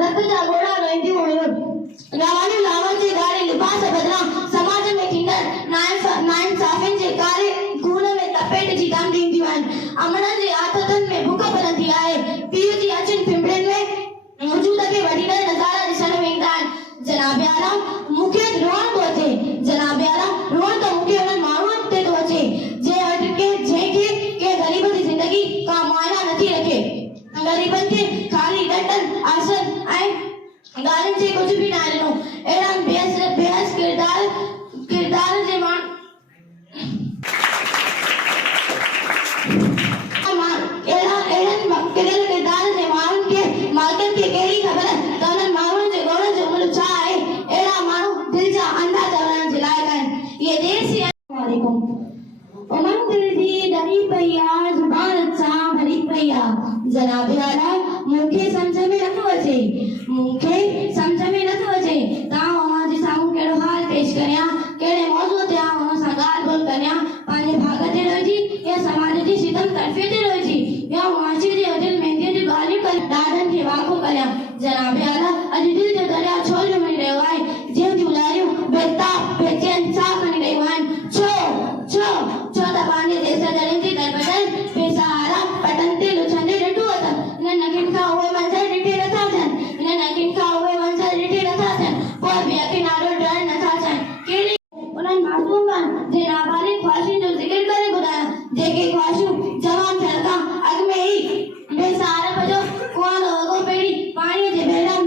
रक्त जा गोड़ा रहंदी हुयूं। रवानी लावण जे गाड़े लिबास बदला समाज में थींदड़ नाइंसाफ़ियुनि जे कारे खून में तपेट जी दम ॾींदियूं आहिनि। अमन जे आथतनि में बुख भरंदी आहे। पीउ जी अचनि फिंबड़ियुनि में वजूद खे वॾींदड़ नज़ारा ॾिसण वेंदा आहिनि। जनाब आला मूंखे रोअण थो अचे। जनाब आला रोअण त मूंखे उन्हनि माण्हुनि ते थो अचे जंहिंखे के ग़रीब जी ज़िंदगी का मुआयना नथी रखे। ग़रीबनि खे ख़ाली ॾंडनि आसन ऐं ॻाल्हियुनि जे कुझु बि न ॾिनो। अहिड़नि बेहस किरदार जे माण्हुनि खे मालिकनि खे कहिड़ी ख़बर त उन्हनि माण्हुनि जे ॻोड़नि जो मुल्ह छा आहे। अहिड़ा माण्हू दिलि जा अंधा चवण जे लाइक़ आहिनि। ये देर सी वालेकुम उमंग दिल जी डरी पई आहे, ज़ुबान सां भरी पई आहे। जनाब आला मूंखे सम्झ में नथो अचे तव्हां अवां जे साम्हूं कहिड़ो हाल पेश करियां, कहिड़े मौज़ूअ ते अवां सां ॻाल्हि ॿोल करियां। पंहिंजे भाग ते रहिजी या समाज जी सितम तरफ़े ते रहिजी या मुआशरे जे अजल मेहंदीअ जी ॻाल्हियूं कर ॾाढनि खे वाक़ुफ़ करियां। जनाब आला अॼु दिलि जो दरिया छो जो वही रहियो आहे, जंहिं जूं लारियूं बेताब बेचैन साह खणी रहियूं आहिनि। छो त पंहिंजे देश जड़नि जी दरबदर बेसहारा पटनि ते लुछंदे ॾिठो अथनि। हिननि अखियुनि खां उहे मंज़र ॾिठे नथा थियनि पोइ बि अखि नालो डर नथा थियनि। कहिड़ी उन्हनि मासूम जे नाबालिग ख़्वाहिशुनि जो ज़िक्र करे ॿुधायां, जेके ख़्वाहिशूं जवान थियण खां अॻु में ई बेसहारा जो कुआं वॻो पहिरीं पाणीअ जे बहिराम